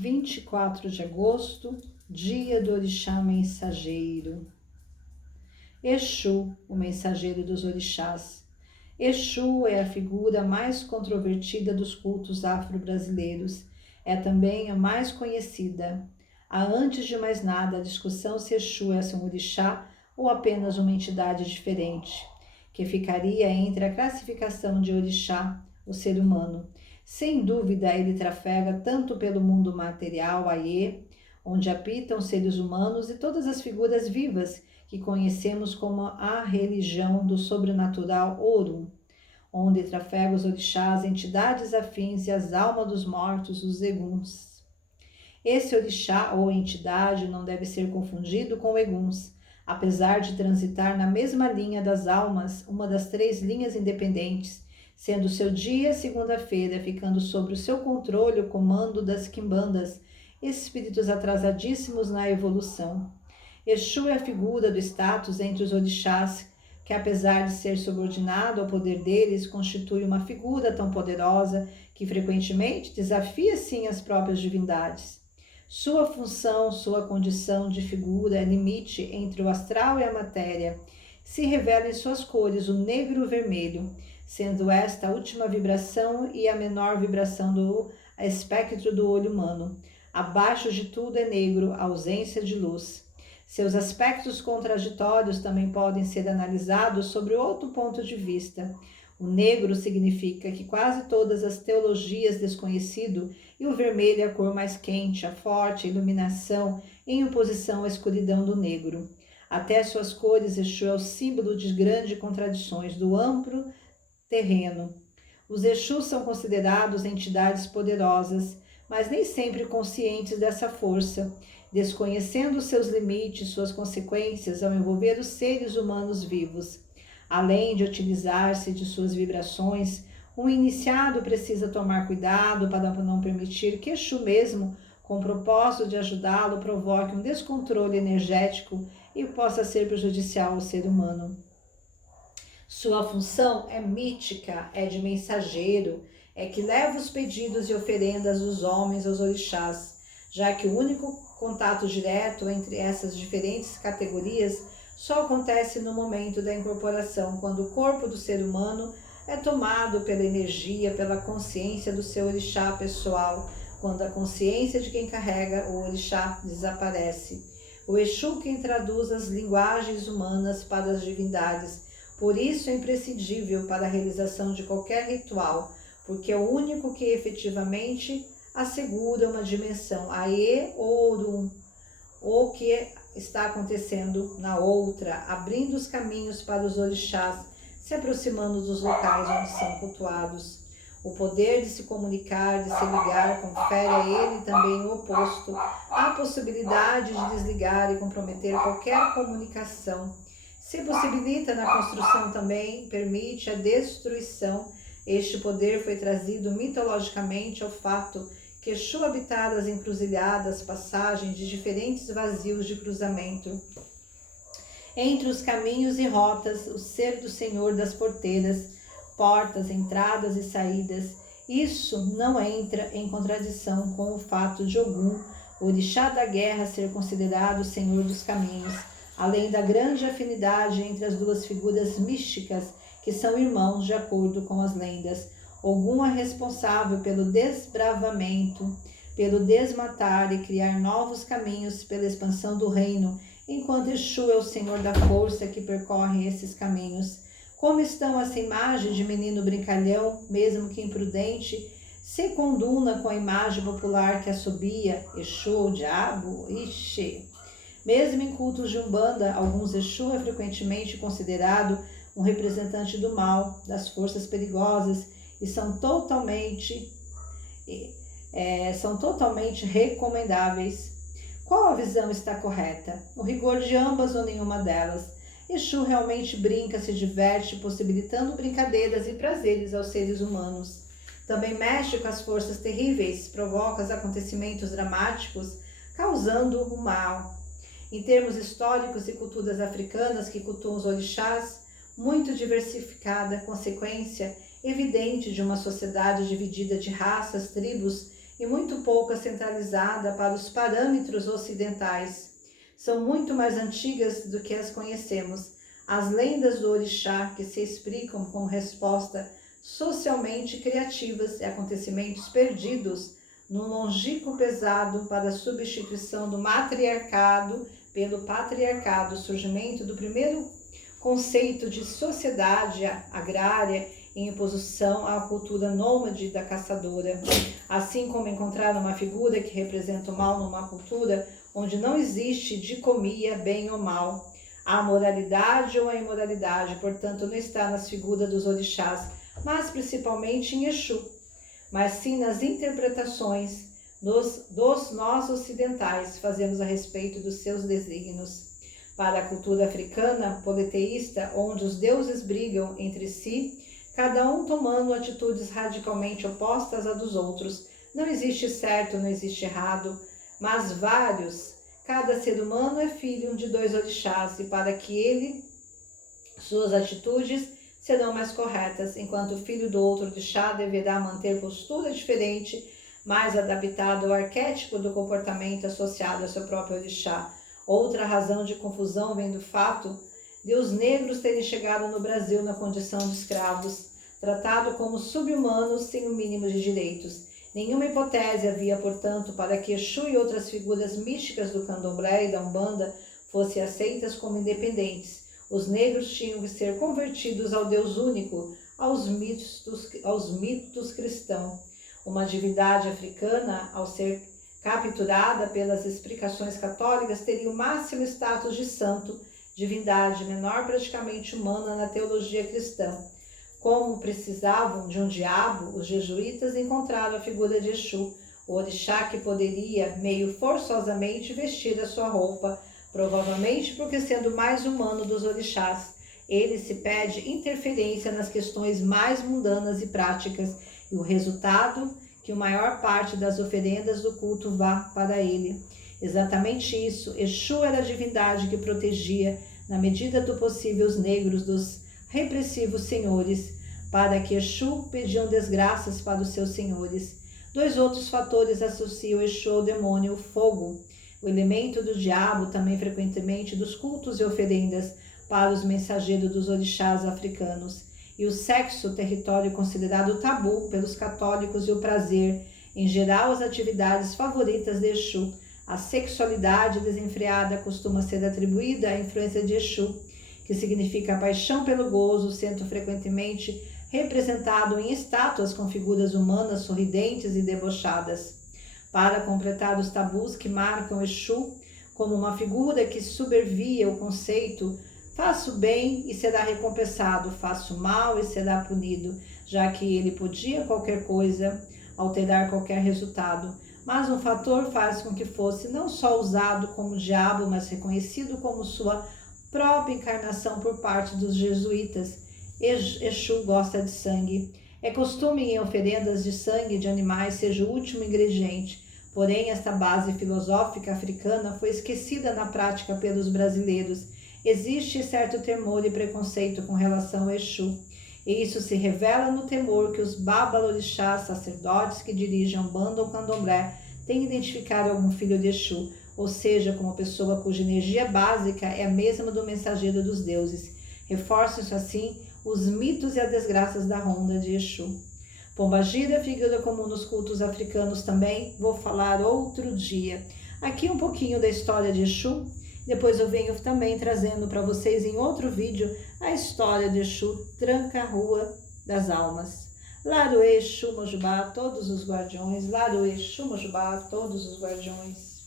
24 de agosto, dia do orixá mensageiro. Exu, o mensageiro dos orixás. Exu é a figura mais controvertida dos cultos afro-brasileiros. É também a mais conhecida. Há, antes de mais nada, a discussão se Exu é um orixá ou apenas uma entidade diferente, que ficaria entre a classificação de orixá, o ser humano. Sem dúvida, ele trafega tanto pelo mundo material, Aie, onde habitam seres humanos e todas as figuras vivas que conhecemos como a religião do sobrenatural Orum, onde trafega os orixás, entidades afins e as almas dos mortos, os eguns. Esse orixá ou entidade não deve ser confundido com eguns, apesar de transitar na mesma linha das almas, uma das 3 linhas independentes, sendo seu dia segunda-feira, ficando sob o seu controle o comando das quimbandas, espíritos atrasadíssimos na evolução. Exu é a figura do status entre os orixás, que apesar de ser subordinado ao poder deles, constitui uma figura tão poderosa que frequentemente desafia sim as próprias divindades. Sua função, sua condição de figura é limite entre o astral e a matéria. Se revela em suas cores o negro e o vermelho, sendo esta a última vibração e a menor vibração do espectro do olho humano. Abaixo de tudo é negro, a ausência de luz. Seus aspectos contraditórios também podem ser analisados sobre outro ponto de vista. O negro significa que quase todas as teologias desconhecido, e o vermelho é a cor mais quente, a forte, a iluminação, em oposição à escuridão do negro. Até suas cores, Exu é o símbolo de grandes contradições do amplo terreno. Os Exus são considerados entidades poderosas, mas nem sempre conscientes dessa força, desconhecendo seus limites, suas consequências ao envolver os seres humanos vivos. Além de utilizar-se de suas vibrações, um iniciado precisa tomar cuidado para não permitir que Exu mesmo, com o propósito de ajudá-lo, provoque um descontrole energético e possa ser prejudicial ao ser humano. Sua função é mítica, é de mensageiro, é que leva os pedidos e oferendas dos homens aos orixás, já que o único contato direto entre essas diferentes categorias só acontece no momento da incorporação, quando o corpo do ser humano é tomado pela energia, pela consciência do seu orixá pessoal, quando a consciência de quem carrega o orixá desaparece. O Exu quem traduz as linguagens humanas para as divindades, por isso é imprescindível para a realização de qualquer ritual, porque é o único que efetivamente assegura uma dimensão, Aie ou Orum, o que está acontecendo na outra, abrindo os caminhos para os orixás, se aproximando dos locais onde são cultuados. O poder de se comunicar, de se ligar, confere a ele também o oposto, a possibilidade de desligar e comprometer qualquer comunicação. Se possibilita na construção também, permite a destruição. Este poder foi trazido mitologicamente ao fato que Exu habitava as encruzilhadas, passagens de diferentes vazios de cruzamento. Entre os caminhos e rotas, o ser do Senhor das porteiras, portas, entradas e saídas. Isso não entra em contradição com o fato de Ogum, o orixá da guerra, ser considerado o Senhor dos caminhos, além da grande afinidade entre as duas figuras místicas, que são irmãos de acordo com as lendas. Ogum é responsável pelo desbravamento, pelo desmatar e criar novos caminhos pela expansão do reino, enquanto Exu é o Senhor da força que percorre esses caminhos. Como estão essa imagem de menino brincalhão, mesmo que imprudente, se conduna com a imagem popular que assobia, Exu, o diabo, ixi. Mesmo em cultos de Umbanda, alguns Exu é frequentemente considerado um representante do mal, das forças perigosas, e são totalmente recomendáveis. Qual a visão está correta? O rigor de ambas ou nenhuma delas? Exu realmente brinca, se diverte, possibilitando brincadeiras e prazeres aos seres humanos. Também mexe com as forças terríveis, provoca os acontecimentos dramáticos, causando o mal. Em termos históricos e culturas africanas que cultuam os orixás, muito diversificada, consequência evidente de uma sociedade dividida de raças, tribos e muito pouco centralizada para os parâmetros ocidentais. São muito mais antigas do que as conhecemos. As lendas do orixá, que se explicam com resposta socialmente criativas e acontecimentos perdidos no longínquo pesado para a substituição do matriarcado pelo patriarcado, surgimento do primeiro conceito de sociedade agrária em oposição à cultura nômade da caçadora. Assim como encontrar uma figura que representa o mal numa cultura onde não existe dicotomia bem ou mal. A moralidade ou a imoralidade, portanto, não está nas figuras dos orixás, mas principalmente em Exu, mas sim nas interpretações dos nós ocidentais fazemos a respeito dos seus desígnios. Para a cultura africana politeísta, onde os deuses brigam entre si, cada um tomando atitudes radicalmente opostas à dos outros. Não existe certo, não existe errado, mas vários. Cada ser humano é filho de dois orixás, e para que suas atitudes serão mais corretas, enquanto o filho do outro orixá deverá manter postura diferente, mais adaptado ao arquétipo do comportamento associado ao seu próprio orixá. Outra razão de confusão vem do fato de os negros terem chegado no Brasil na condição de escravos, tratados como sub-humanos sem o mínimo de direitos. Nenhuma hipótese havia, portanto, para que Exu e outras figuras místicas do candomblé e da umbanda fossem aceitas como independentes. Os negros tinham que ser convertidos ao Deus único, aos mitos cristãos. Uma divindade africana, ao ser capturada pelas explicações católicas, teria o máximo status de santo, divindade menor praticamente humana na teologia cristã. Como precisavam de um diabo, os jesuítas encontraram a figura de Exu, o orixá que poderia, meio forçosamente, vestir a sua roupa, provavelmente porque sendo mais humano dos orixás, ele se pede interferência nas questões mais mundanas e práticas, e o resultado, que a maior parte das oferendas do culto vá para ele. Exatamente isso, Exu era a divindade que protegia, na medida do possível, os negros dos repressivos senhores, para que Exu pediam desgraças para os seus senhores. Dois outros fatores associam Exu ao demônio: o fogo, o elemento do diabo, também frequentemente dos cultos e oferendas para os mensageiros dos orixás africanos, e o sexo, território considerado tabu pelos católicos, e o prazer, em geral as atividades favoritas de Exu. A sexualidade desenfreada costuma ser atribuída à influência de Exu, que significa paixão pelo gozo, sendo frequentemente representado em estátuas com figuras humanas sorridentes e debochadas. Para completar os tabus que marcam Exu como uma figura que subvervia o conceito: faça o bem e será recompensado, faça o mal e será punido, já que ele podia qualquer coisa, alterar qualquer resultado. Mas um fator faz com que fosse não só usado como diabo, mas reconhecido como sua própria encarnação por parte dos jesuítas. Exu gosta de sangue. É costume em oferendas de sangue de animais seja o último ingrediente, porém esta base filosófica africana foi esquecida na prática pelos brasileiros. Existe certo temor e preconceito com relação a Exu, e isso se revela no temor que os babalorixás, sacerdotes que dirigem Umbanda ou Candomblé, têm identificado algum filho de Exu, ou seja, como pessoa cuja energia básica é a mesma do mensageiro dos deuses. Reforçam-se assim os mitos e as desgraças da ronda de Exu. Pombagira, figura comum nos cultos africanos também, vou falar outro dia. Aqui um pouquinho da história de Exu. Depois eu venho também trazendo para vocês em outro vídeo a história de Exu, Tranca-Rua das Almas. Laruê, Exu, Mojubá, todos os guardiões. Laruê, Exu, Mojubá, todos os guardiões.